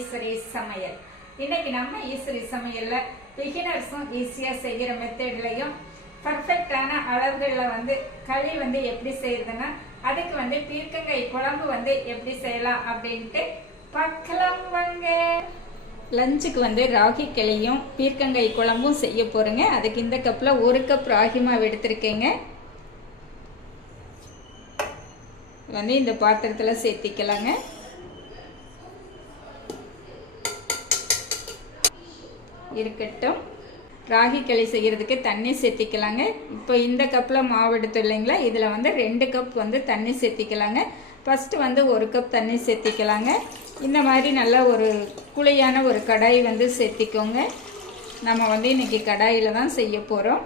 ஈஸ்வரி சமையல். இன்னைக்கு நம்ம ஈஸ்வரி சமையல்ல பிகினர்ஸும் ஈஸியா செய்யற மெத்தட்லயும் பர்ஃபெக்டான அளவுகளில் வந்து களி வந்து எப்படி செய்யறதுன்னா அதுக்கு வந்து பீர்க்கங்காய் குழம்பு வந்து எப்படி செய்யலாம் அப்படின்ட்டு பார்க்கலாம் வாங்க. லஞ்சுக்கு வந்து ராகி கிளியும் பீர்க்கங்காய் குழம்பும் செய்ய போறேங்க. அதுக்கு இந்த கப்பில் ஒரு கப் ராகி மாவு எடுத்திருக்கேங்க. வந்து இந்த பாத்திரத்தில் சேர்த்திக்கலாங்க. இருக்கட்டும். ராகி களி செய்கிறதுக்கு தண்ணி சேர்த்திக்கலாங்க. இப்போ இந்த கப்பில் மாவு எடுத்து இல்லைங்களா? இதில் வந்து ரெண்டு கப் வந்து தண்ணி சேர்த்திக்கலாங்க. ஃபஸ்ட்டு வந்து ஒரு கப் தண்ணி சேர்த்திக்கலாங்க. இந்த மாதிரி நல்லா ஒரு குழியான ஒரு கடாய் வந்து சேர்த்திக்கோங்க. நம்ம வந்து இன்றைக்கி கடாயில் தான் செய்ய போகிறோம்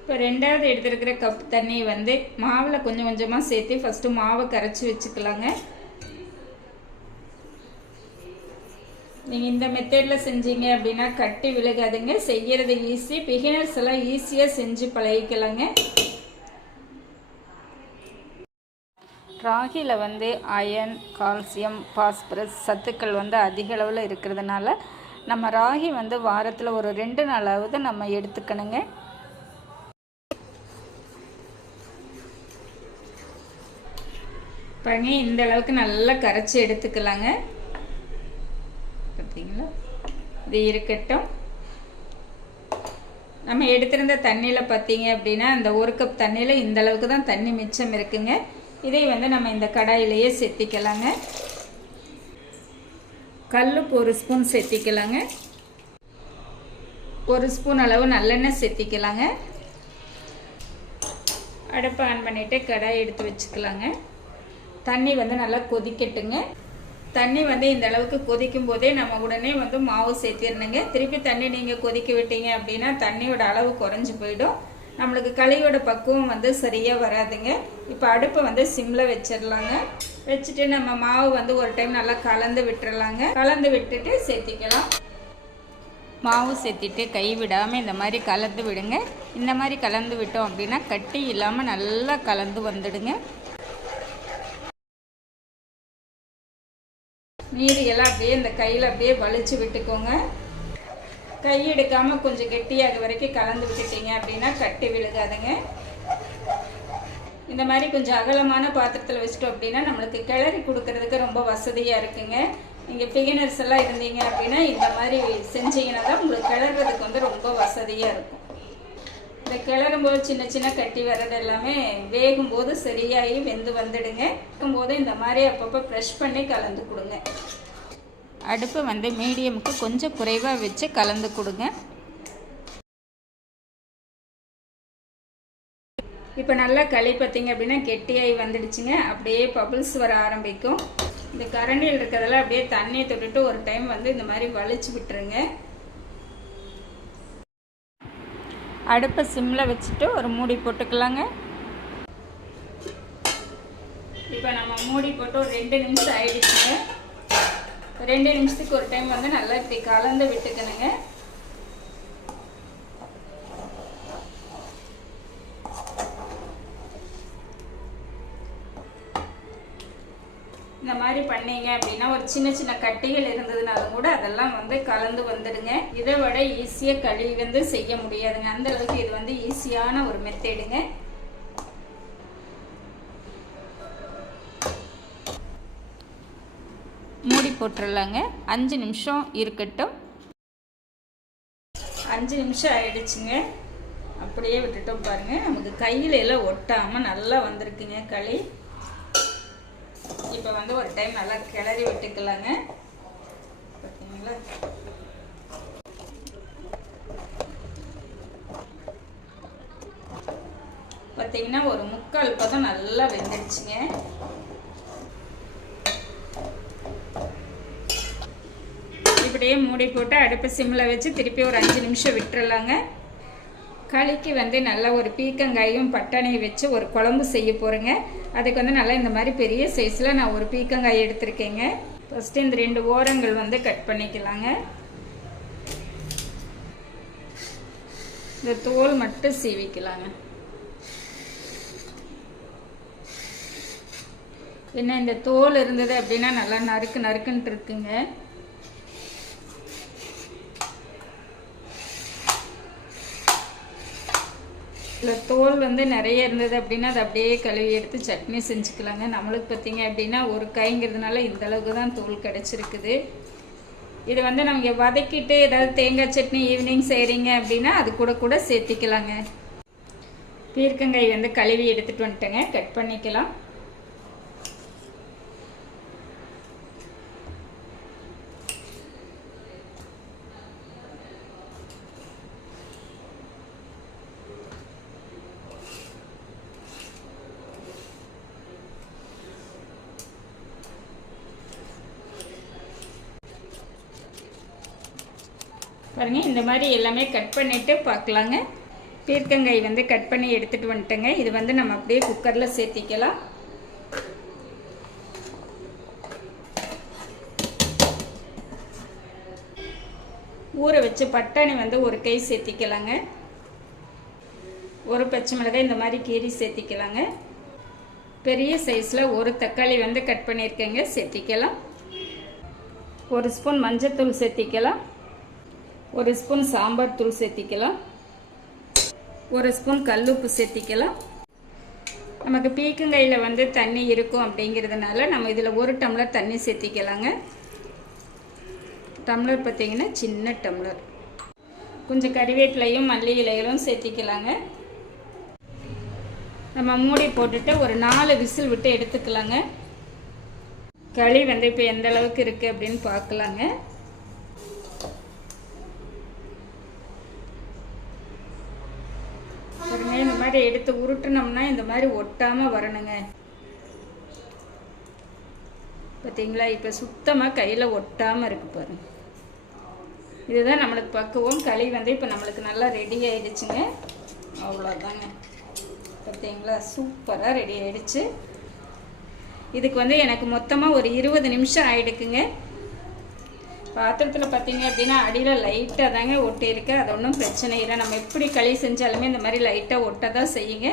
இப்போ ரெண்டாவது எடுத்துருக்கிற கப் தண்ணி வந்து மாவில் கொஞ்சம் கொஞ்சமாக சேர்த்து ஃபஸ்ட்டு மாவை கரைச்சி வச்சுக்கலாங்க. நீங்கள் இந்த மெத்தடில் செஞ்சீங்க அப்படின்னா கட்டி விழுகாதுங்க. செய்கிறது ஈஸி பிகினர்ஸ் எல்லாம் ஈஸியாக செஞ்சு பழகிக்கலாங்க. ராகியில் வந்து அயன் கால்சியம் பாஸ்பரஸ் சத்துக்கள் வந்து அதிக அளவில் இருக்கிறதுனால நம்ம ராகி வந்து வாரத்தில் ஒரு ரெண்டு நாளாவது நம்ம எடுத்துக்கணுங்க. பாருங்க இந்த அளவுக்கு நல்லா கரைச்சி எடுத்துக்கலாங்க. பார்த்தீங்களா இது இருக்கட்டும். நம்ம எடுத்திருந்த தண்ணியில் பார்த்தீங்க அப்படின்னா அந்த ஒரு கப் தண்ணியில் இந்த அளவுக்கு தான் தண்ணி மிச்சம் இருக்குங்க. இதை வந்து நம்ம இந்த கடாயிலேயே செத்திக்கலாங்க. கல்லுக்கு ஒரு ஸ்பூன் செத்திக்கலாங்க. ஒரு ஸ்பூன் அளவு நல்லெண்ணெய் செத்திக்கலாங்க. அடுப்பை ஆன் பண்ணிவிட்டு கடாய் எடுத்து வச்சுக்கலாங்க. தண்ணி வந்து நல்லா கொதிக்கட்டுங்க. தண்ணி வந்து இந்த அளவுக்கு கொதிக்கும் போதே நம்ம உடனே வந்து மாவு சேர்த்திடணுங்க. திருப்பி தண்ணி நீங்கள் கொதிக்க விட்டீங்க அப்படின்னா தண்ணியோட அளவு குறைஞ்சி போயிடும். நம்மளுக்கு களியோட பக்குவம் வந்து சரியாக வராதுங்க. இப்போ அடுப்பை வந்து சிம்மில் வச்சிடலாங்க. வச்சுட்டு நம்ம மாவு வந்து ஒரு டைம் நல்லா கலந்து விட்டுறலாங்க. கலந்து விட்டுட்டு சேர்த்திக்கலாம். மாவு சேர்த்திட்டு கை விடாமல் இந்த மாதிரி கலந்து விடுங்க. இந்த மாதிரி கலந்து விட்டோம் அப்படின்னா கட்டி இல்லாமல் நல்லா கலந்து வந்துடுங்க. மீதி எல்லாம் அப்படியே இந்த கையில் அப்படியே வலிச்சு விட்டுக்கோங்க. கை எடுக்காமல் கொஞ்சம் கெட்டியாக வரைக்கும் கலந்து விட்டுட்டீங்க அப்படின்னா கட்டி விழுகாதுங்க. இந்த மாதிரி கொஞ்சம் அகலமான பாத்திரத்தில் வச்சுட்டோம் அப்படின்னா நம்மளுக்கு கிளறி கொடுக்கறதுக்கு ரொம்ப வசதியாக இருக்குங்க. நீங்கள் பிகினர்ஸ் எல்லாம் இருந்தீங்க அப்படின்னா இந்த மாதிரி செஞ்சீங்கன்னா தான் உங்களுக்கு கிளறதுக்கு வந்து ரொம்ப வசதியாக இருக்கும். இந்த கிளறும் போது சின்ன சின்ன கட்டி வர்றது எல்லாமே வேகும் போது சரியாகி வெந்து வந்துடுங்க. போது இந்த மாதிரி அப்பப்போ ப்ரெஷ் பண்ணி கலந்து கொடுங்க. அடுப்பு வந்து மீடியமுக்கு கொஞ்சம் குறைவாக வச்சு கலந்து கொடுங்க. இப்போ நல்லா களி பார்த்தீங்க அப்படின்னா கெட்டியாகி வந்துடுச்சுங்க. அப்படியே பபுள்ஸ் வர ஆரம்பிக்கும். இந்த கரண்டியில் இருக்கிறதெல்லாம் அப்படியே தண்ணியை தொட்டுட்டு ஒரு டைம் வந்து இந்த மாதிரி வலிச்சு விட்டுருங்க. அடுப்பை சிம்மில் வச்சுட்டு ஒரு மூடி போட்டுக்கலாங்க. இப்போ நம்ம மூடி போட்டு ஒரு ரெண்டு நிமிஷம் ஆயிடுச்சுங்க. ரெண்டு நிமிஷத்துக்கு ஒரு டைம் வந்து நல்லா இப்படி கலந்து விட்டுக்கணுங்க. இந்த மாதிரி பண்ணீங்க அப்படின்னா ஒரு சின்ன சின்ன கட்டிகள் இருந்ததுனாலும் கூட அதெல்லாம் வந்து கலந்து வந்துடுங்க. இதை விட ஈஸியாக கழுவி வந்து செய்ய முடியாதுங்க. அந்த அளவுக்கு இது வந்து ஈஸியான ஒரு மெத்தேடுங்க மூடி போட்டுடலாங்க அஞ்சு நிமிஷம் இருக்கட்டும். அஞ்சு நிமிஷம் ஆயிடுச்சுங்க. அப்படியே விட்டுட்டோம் பாருங்க. நமக்கு கையில எல்லாம் ஒட்டாமல் நல்லா வந்திருக்குங்க களி. இப்போ வந்து ஒரு டைம் நல்லா கிளறி விட்டுக்கலாங்க. பார்த்தீங்களா பார்த்தீங்கன்னா ஒரு முக்கால் பதம் நல்லா வெந்துடுச்சுங்க இப்படியே மூடி போட்டு அடுப்பு சிம்மில் வச்சு திருப்பி ஒரு அஞ்சு நிமிஷம் விட்டுறலாங்க. களிக்கு வந்து நல்லா ஒரு பீக்கங்காயும் பட்டாணியும் வச்சு ஒரு குழம்பு செய்ய போகிறேங்க அதுக்கு வந்து நல்லா இந்த மாதிரி பெரிய சைஸில் நான் ஒரு பீக்கங்காய் எடுத்திருக்கேங்க. ஃபஸ்ட்டு இந்த ரெண்டு ஓரங்கள் வந்து கட் பண்ணிக்கலாங்க. இந்த தோல் மட்டும் சீவிக்கலாங்க. என்ன இந்த தோல் இருந்தது அப்படின்னா நல்லா நறுக்கு நறுக்குன்ட்டு இருக்குங்க. இதில் தோல் வந்து நிறைய இருந்தது அப்படின்னா அதை அப்படியே கழுவி எடுத்து சட்னி செஞ்சுக்கலாங்க. நம்மளுக்கு பார்த்தீங்க அப்படின்னா ஒரு காய்ங்கிறதுனால இந்த அளவுக்கு தான் தோல் கிடச்சிருக்குது. இது வந்து நமக்கு வதக்கிட்டு ஏதாவது தேங்காய் சட்னி ஈவினிங் செய்கிறீங்க அப்படின்னா அது கூட கூட சேர்த்திக்கலாங்க. பீர்க்கங்காய் வந்து கழுவி எடுத்துகிட்டு வந்துட்டேங்க. கட் பண்ணிக்கலாம். பாருங்கள் இந்த மாதிரி எல்லாமே கட் பண்ணிட்டு பார்க்கலாங்க. பீர்க்கங்காய் வந்து கட் பண்ணி எடுத்துகிட்டு வந்துட்டேங்க. இது வந்து நம்ம அப்படியே குக்கரில் சேர்த்திக்கலாம். ஊற வச்சு பட்டாணி வந்து ஒரு கை சேர்த்திக்கலாங்க. ஒரு பச்சை மிளகாய் இந்த மாதிரி கீரி சேர்த்திக்கலாங்க. பெரிய சைஸில் ஒரு தக்காளி வந்து கட் பண்ணியிருக்கேங்க. சேர்த்திக்கலாம். ஒரு ஸ்பூன் மஞ்சத்தூள் சேர்த்திக்கலாம். ஒரு ஸ்பூன் சாம்பார் தூள் சேர்த்திக்கலாம். ஒரு ஸ்பூன் கல்லுப்பு சேர்த்திக்கலாம். நமக்கு பீக்கங்காயில் வந்து தண்ணி இருக்கும் அப்படிங்கிறதுனால நம்ம இதில் ஒரு டம்ளர் தண்ணி சேர்த்திக்கலாங்க. டம்ளர் பார்த்திங்கன்னா சின்ன டம்ளர். கொஞ்சம் கறிவேப்பிலையும் மல்லி இலைகளும் சேர்த்திக்கலாங்க. நம்ம மூடி போட்டுட்டு ஒரு நாலு விசில் விட்டு எடுத்துக்கலாங்க. களி வந்து இப்போ எந்த அளவுக்கு இருக்குது அப்படின்னு பார்க்கலாங்க பாருங்க இந்த மாதிரி எடுத்து உருட்டுனோம்னா இந்த மாதிரி ஒட்டாமல் வரணுங்க. பார்த்தீங்களா இப்போ சுத்தமாக கையில் ஒட்டாமல் இருக்கு பாருங்க. இதுதான் நம்மளுக்கு பக்குவம். களி வந்து இப்போ நம்மளுக்கு நல்லா ரெடி ஆகிடுச்சுங்க அவ்வளோதாங்க பார்த்தீங்களா சூப்பராக ரெடி ஆகிடுச்சு இதுக்கு வந்து எனக்கு மொத்தமாக ஒரு இருபது நிமிஷம் ஆகிடுக்குங்க பாத்திரத்தில் பார்த்தீங்க அப்படின்னா அடியில் லைட்டாக தாங்க ஒட்டியிருக்கு அது ஒன்றும் பிரச்சனை இல்லை. நம்ம எப்படி களி செஞ்சாலுமே இந்த மாதிரி லைட்டாக ஒட்ட தான் செய்யுங்க.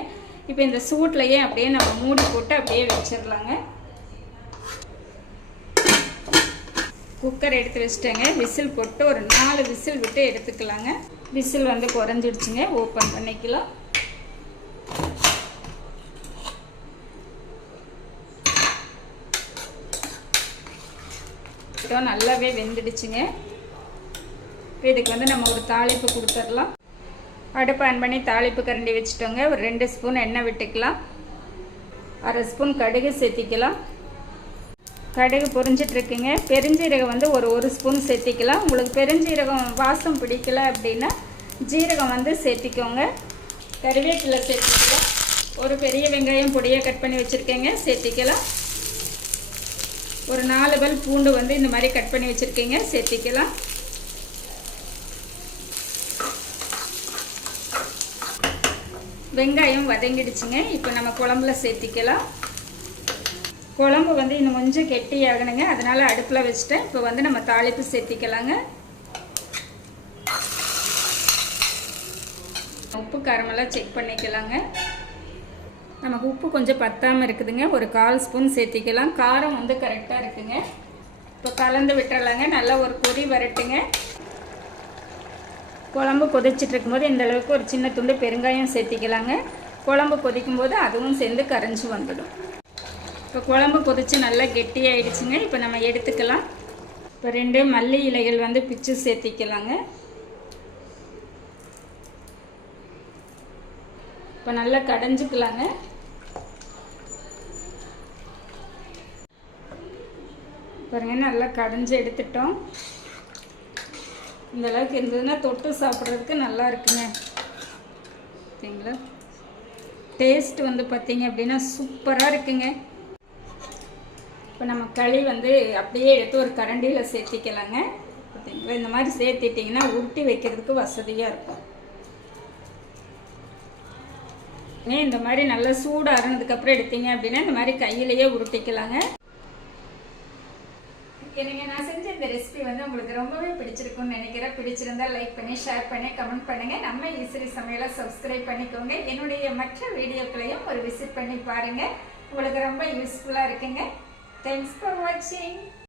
இப்போ இந்த சூட்லையே அப்படியே நம்ம மூடி போட்டு அப்படியே வச்சிடலாங்க. குக்கர் எடுத்து வச்சுட்டேங்க. விசில் போட்டு ஒரு நாலு விசில் விட்டு எடுத்துக்கலாங்க. விசில் வந்து குறைஞ்சிடுச்சுங்க. ஓப்பன் பண்ணிக்கலாம். நல்லாவே வெந்துடுச்சுங்க. இப்போ இதுக்கு வந்து நம்ம ஒரு தாளிப்பு கொடுத்துடலாம். அடுப்பு ஆன் பண்ணி தாளிப்பு கரண்டி வச்சுட்டோங்க. ஒரு ரெண்டு ஸ்பூன் எண்ணெய் விட்டுக்கலாம். அரை ஸ்பூன் கடுகு சேர்த்திக்கலாம். கடுகு பொரிஞ்சிட்ருக்குங்க பெருஞ்சீரகம் வந்து ஒரு ஒரு ஸ்பூன் சேர்த்திக்கலாம். உங்களுக்கு பெருஞ்சீரகம் வாசம் பிடிக்கல அப்படின்னா ஜீரகம் வந்து சேர்த்திக்கோங்க. கருவேப்பிலை சேர்த்திக்கலாம். ஒரு பெரிய வெங்காயம் பொடியாக கட் பண்ணி வச்சுருக்கேங்க. சேர்த்திக்கலாம். ஒரு நாலு பல் பூண்டு வந்து இந்த மாதிரி கட் பண்ணி வச்சுருக்கீங்க சேர்த்திக்கலாம். வெங்காயம் வதங்கிடுச்சுங்க. இப்போ நம்ம குழம்புல சேர்த்திக்கலாம். குழம்பு வந்து இன்னும் கொஞ்சம் கெட்டி ஆகணுங்க அதனால் அடுப்பில் வச்சுட்டேன். இப்போ வந்து நம்ம தாளிப்பு சேர்த்திக்கலாங்க. உப்பு காரமெல்லாம் செக் பண்ணிக்கலாங்க. நமக்கு உப்பு கொஞ்சம் பத்தாமல் இருக்குதுங்க. ஒரு கால் ஸ்பூன் சேர்த்திக்கலாம். காரம் வந்து கரெக்டாக இருக்குங்க. இப்போ கலந்து விட்டுறலாங்க. நல்லா ஒரு கொதி வரட்டுங்க. குழம்பு கொதிச்சுட்டு இருக்கும்போது இந்த அளவுக்கு ஒரு சின்ன துண்டு பெருங்காயம் சேர்த்திக்கலாங்க. குழம்பு கொதிக்கும் போது அதுவும் சேர்ந்து கரைஞ்சி வந்துடும். இப்போ குழம்பு கொதித்து நல்லா கெட்டியாயிடுச்சுங்க. இப்போ நம்ம எடுத்துக்கலாம். இப்போ ரெண்டு மல்லி இலைகள் வந்து பிச்சு சேர்த்திக்கலாங்க. இப்போ நல்லா கடைஞ்சிக்கலாங்க. பாருங்கள் நல்லா கடைஞ்சி எடுத்துட்டோம். இந்த அளவுக்கு இருந்ததுன்னா தொட்டு சாப்பிட்றதுக்கு நல்லா இருக்குங்க. ஓகேங்களா டேஸ்ட் வந்து பார்த்தீங்க அப்படின்னா சூப்பராக இருக்குங்க. இப்போ நம்ம களி வந்து அப்படியே எடுத்து ஒரு கரண்டியில் சேர்த்திக்கலாங்க. பார்த்தீங்களா இந்த மாதிரி சேர்த்திட்டிங்கன்னா உருட்டி வைக்கிறதுக்கு வசதியாக இருக்கும். ஏன் இந்த மாதிரி நல்லா சூடு அறனதுக்கப்புறம் எடுத்தீங்க அப்படின்னா இந்த மாதிரி கையிலேயே உருட்டிக்கலாங்க. எனக்கு நான் செஞ்ச இந்த ரெசிபி வந்து உங்களுக்கு ரொம்பவே பிடிச்சிருக்கும்னு நினைக்கிறேன். பிடிச்சிருந்தா லைக் பண்ணி ஷேர் பண்ணி கமெண்ட் பண்ணுங்க. நம்ம ஈஸ்வரி சமையலை சப்ஸ்கிரைப் பண்ணிக்கோங்க. என்னுடைய மற்ற வீடியோக்களையும் ஒரு விசிட் பண்ணி பாருங்க. உங்களுக்கு ரொம்ப யூஸ்ஃபுல்லாக இருக்குங்க. தேங்க்ஸ் ஃபார் வாட்சிங்